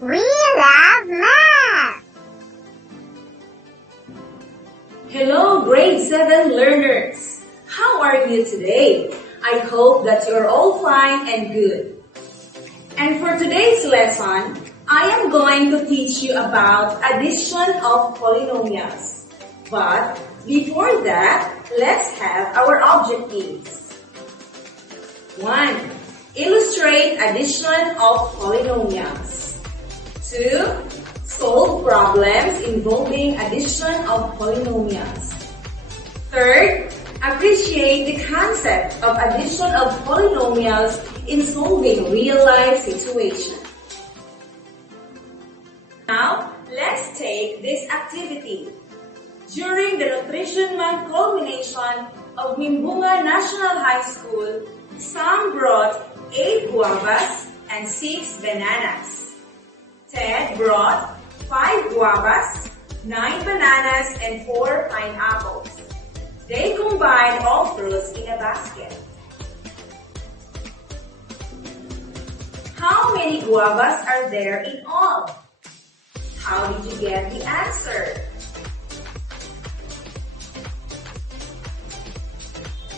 We love math! Hello, grade 7 learners! How are you today? I hope that you're all fine and good. And for today's lesson, I am going to teach you about addition of polynomials. But before that, let's have our objectives. 1. Illustrate addition of polynomials. 2. Solve problems involving addition of polynomials. 3rd, appreciate the concept of addition of polynomials in solving real-life situations. Now, let's take this activity. During the Nutrition Month culmination of Mimbunga National High School, Sam brought 8 guavas and 6 bananas. Ted brought 5 guavas, 9 bananas, and 4 pineapples. They combined all fruits in a basket. How many guavas are there in all? How did you get the answer?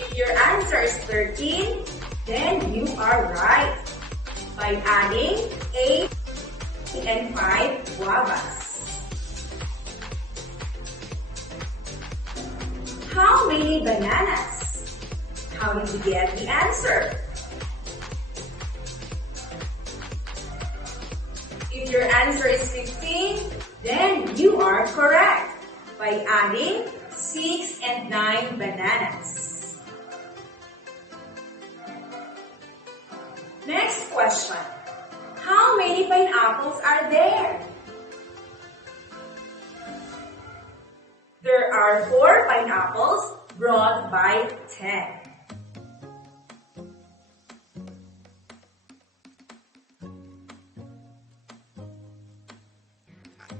If your answer is 13, then you are right by adding 8 and 5 guavas. How many bananas? How did you get the answer? If your answer is 15, then you are correct by adding 6 and 9 bananas. Next question. How many pineapples are there? There are 4 pineapples brought by Ted.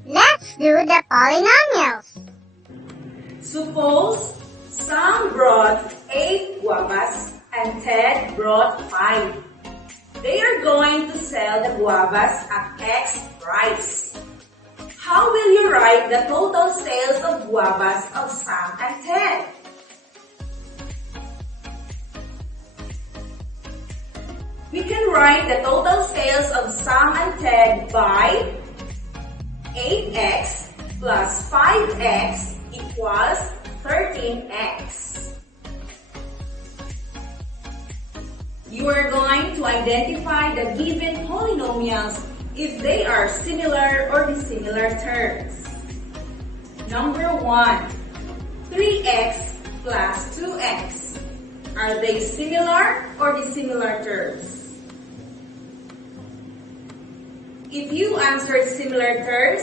Let's do the polynomials. Suppose Sam brought 8 guavas and Ted brought 5. They are going to sell the guavas at X price. How will you write the total sales of guavas of Sam and Ted? We can write the total sales of Sam and Ted by 8x plus 5x equals 13x. You are going to identify the given polynomials if they are similar or dissimilar terms. Number 1, 3x plus 2x. Are they similar or dissimilar terms? If you answered similar terms,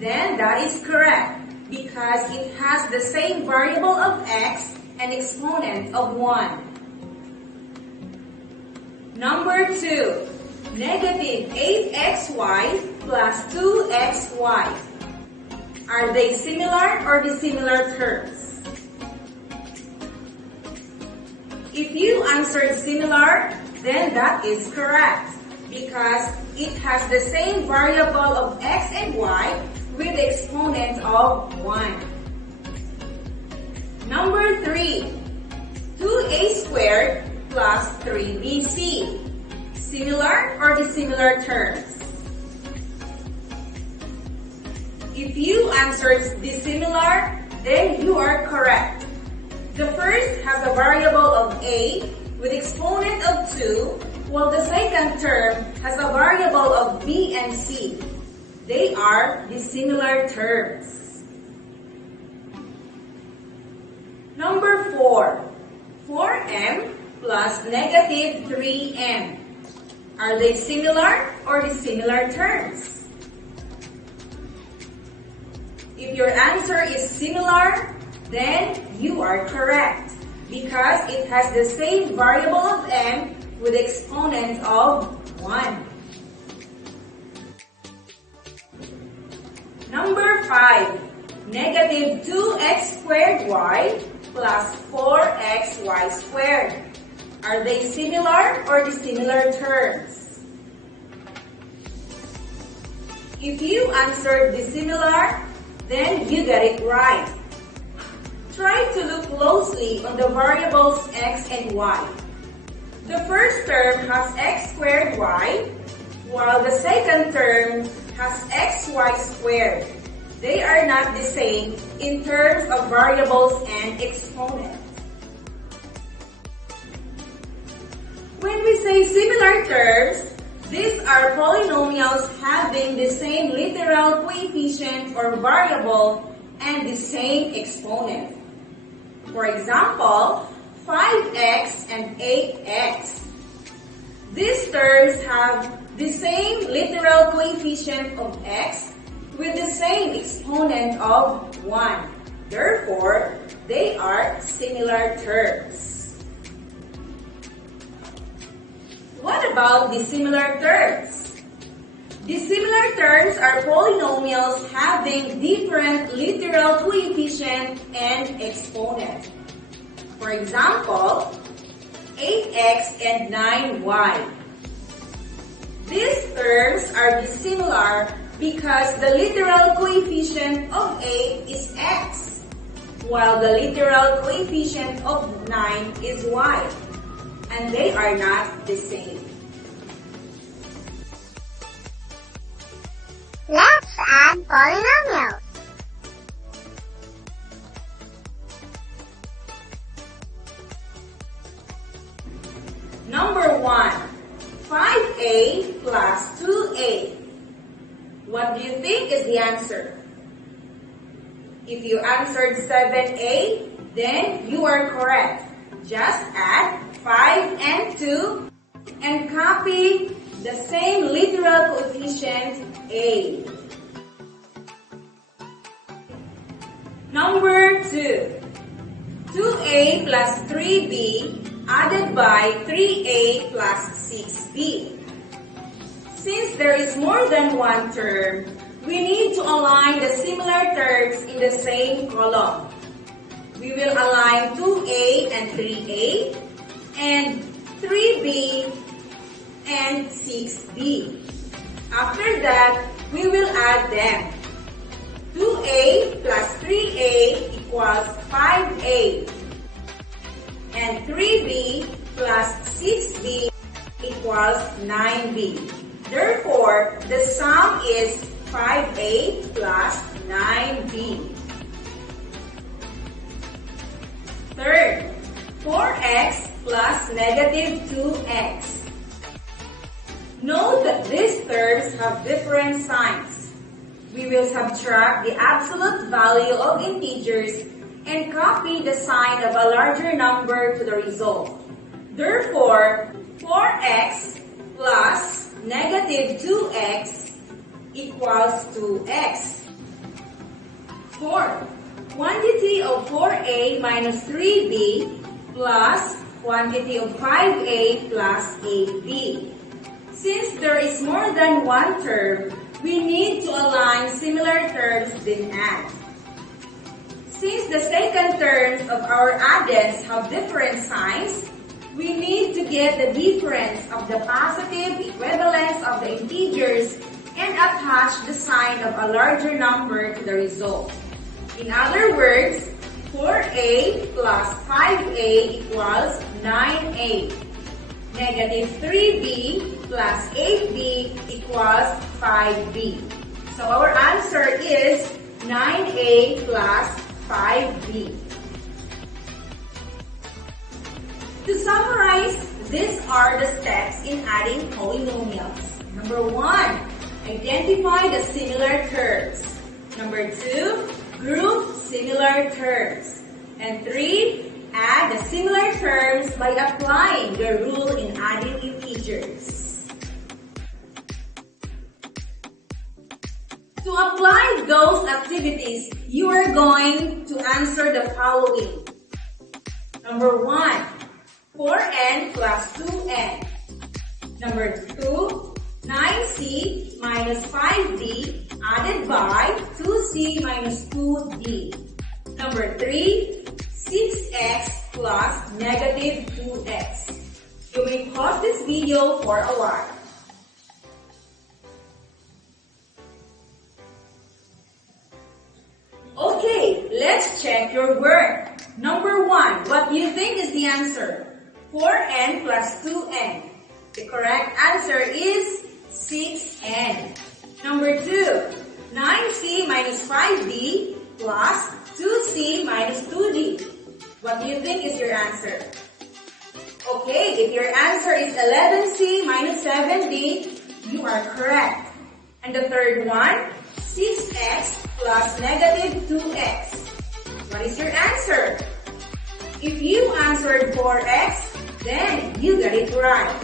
then that is correct because it has the same variable of x and exponent of 1. Number 2, negative 8xy plus 2xy. Are they similar or dissimilar terms? If you answered similar, then that is correct because it has the same variable of x and y with the exponent of 1. Number 3, 2a squared plus 3bc. Similar or dissimilar terms? If you answered dissimilar, then you are correct. The first has a variable of a with exponent of 2, while the second term has a variable of b and c. They are dissimilar terms. Number 4, 4m plus negative 3m. Are they similar or dissimilar terms? If your answer is similar, then you are correct because it has the same variable of m with exponent of 1. Number 5, negative 2x squared y plus 4xy squared. Are they similar or dissimilar terms? If you answered dissimilar, then you got it right. Try to look closely on the variables x and y. The first term has x squared y, while the second term has xy squared. They are not the same in terms of variables and exponents. When we say similar terms, these are polynomials having the same literal coefficient or variable and the same exponent. For example, 5x and 8x. These terms have the same literal coefficient of x with the same exponent of 1. Therefore, they are similar terms. What about dissimilar terms? Dissimilar terms are polynomials having different literal coefficient and exponent. For example, 8x and 9y. These terms are dissimilar because the literal coefficient of 8 is x, while the literal coefficient of 9 is y, and they are not the same. Let's add polynomials. Number 1, 5a plus 2a. What do you think is the answer? If you answered 7a, then you are correct. Just add 5 and 2 and copy the same literal coefficient a. Number 2, 2a plus 3b added by 3a plus 6b. Since there is more than one term, we need to align the similar terms in the same column. We will align 2a and 3a, and 3b and 6b. After that, we will add them. 2a plus 3a equals 5a, and 3b plus 6b equals 9b. Therefore, the sum is 5a plus 9b. Third, 4x plus negative 2x. Note that these terms have different signs. We will subtract the absolute value of integers and copy the sign of a larger number to the result. Therefore, 4x plus negative 2x equals 2x. Fourth, quantity of 4a minus 3b plus quantity of 5a plus 8b. Since there is more than one term, we need to align similar terms then add. Since the second terms of our addends have different signs, we need to get the difference of the positive equivalence of the integers and attach the sign of a larger number to the result. In other words, 4a plus 5a equals 9a. Negative 3b plus 8b equals 5b. So our answer is 9a plus 5b. To summarize, these are the steps in adding polynomials. Number 1, identify the similar terms. Number 2, group similar terms. And 3, add the similar terms by applying the rule in adding integers. To apply those activities, you are going to answer the following. Number 1, 4n plus 2n. Number 2, 9c minus 5d added by 2c minus 2d. Number 3, 6x plus negative 2x. You may pause this video for a while. let's check your work. Number 1, what do you think is the answer? 4n plus 2n. The correct answer is 6n. Number 2, 9c minus 5d plus 2c minus 2d. What do you think is your answer? Okay, if your answer is 11c minus 7d, you are correct. And the third one, 6x plus negative 2x. What is your answer? If you answered 4x, then you got it right.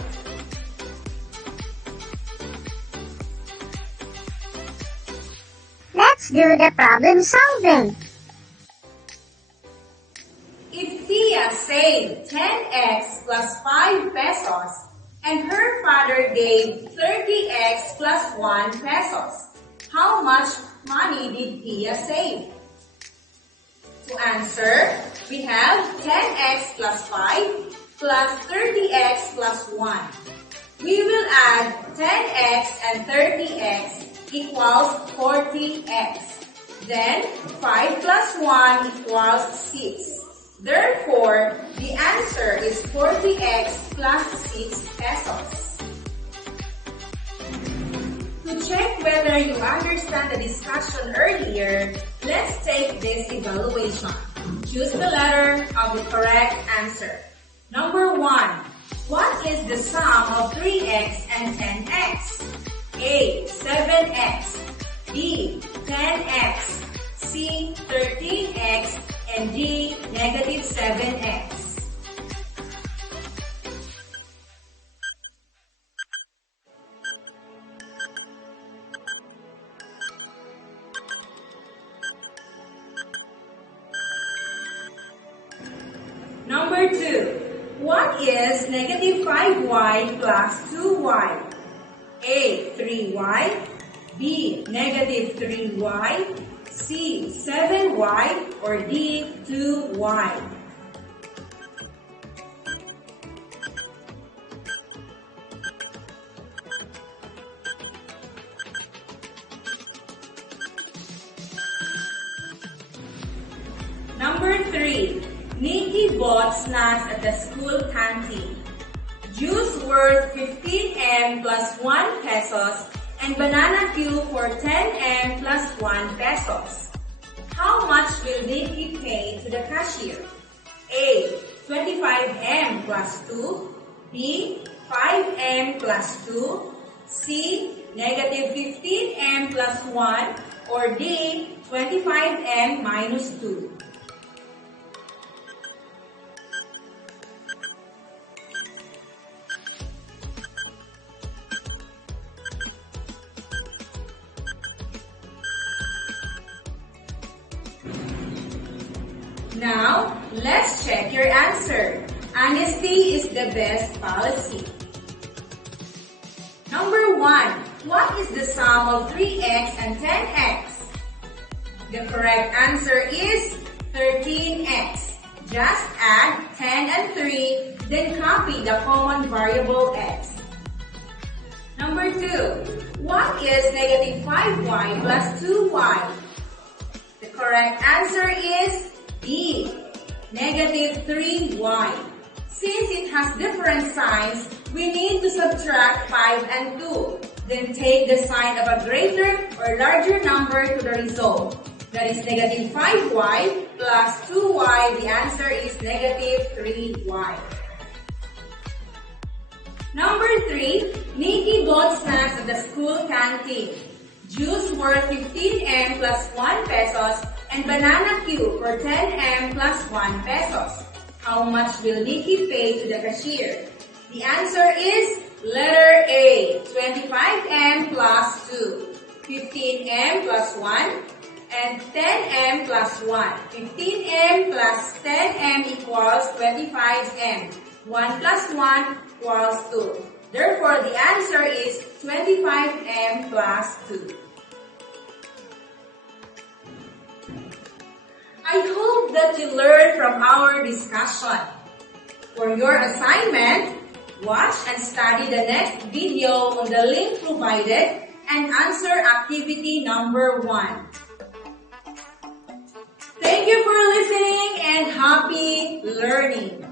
Let's do the problem solving. If Tia saved 10x plus 5 pesos and her father gave 30x plus 1 pesos, how much money did Tia save? To answer, we have 10x plus 5 plus 30x plus 1. We will add 10x and 30x equals 40x. Then 5 plus 1 equals 6. Therefore, the answer is 40x plus 6 pesos. To check whether you understand the discussion earlier, let's take this evaluation. Choose the letter of the correct answer. Number 1. What is the sum of 3x and 10x? A. 7x. B. 10x. C. 13x. And D. Negative 7x. Number 2. What is negative 5y plus 2y? A. 3y. B. Negative 3y. C. 7y. Or D. 2y. Number 3. Nikki bought snacks at the school canteen. Juice worth 15m plus 1 pesos and banana cue for 10m plus 1 pesos. How much will Nikki pay to the cashier? A. 25m plus 2. B. 5m plus 2. C. Negative 15m plus 1. Or D. 25m minus 2. Now, let's check your answer. Honesty is the best policy. Number 1. What is the sum of 3x and 10x? The correct answer is 13x. Just add 10 and 3, then copy the common variable x. Number 2. What is negative 5y plus 2y? The correct answer is B. Negative 3y. Since it has different signs, we need to subtract 5 and 2. Then take the sign of a greater or larger number to the result. That is negative 5y plus 2y. The answer is negative 3y. Number 3. Nikki bought snacks at the school canteen. Juice worth 15m plus 1 pesos and banana cue for 10m plus 1 pesos. How much will Nikki pay to the cashier? The answer is letter A, 25m plus 2, 15m plus 1, and 10m plus 1. 15m plus 10m equals 25m. 1 plus 1 equals 2. Therefore, the answer is 25m plus 2. I hope that you learned from our discussion. For your assignment, watch and study the next video on the link provided and answer activity number 1. Thank you learning.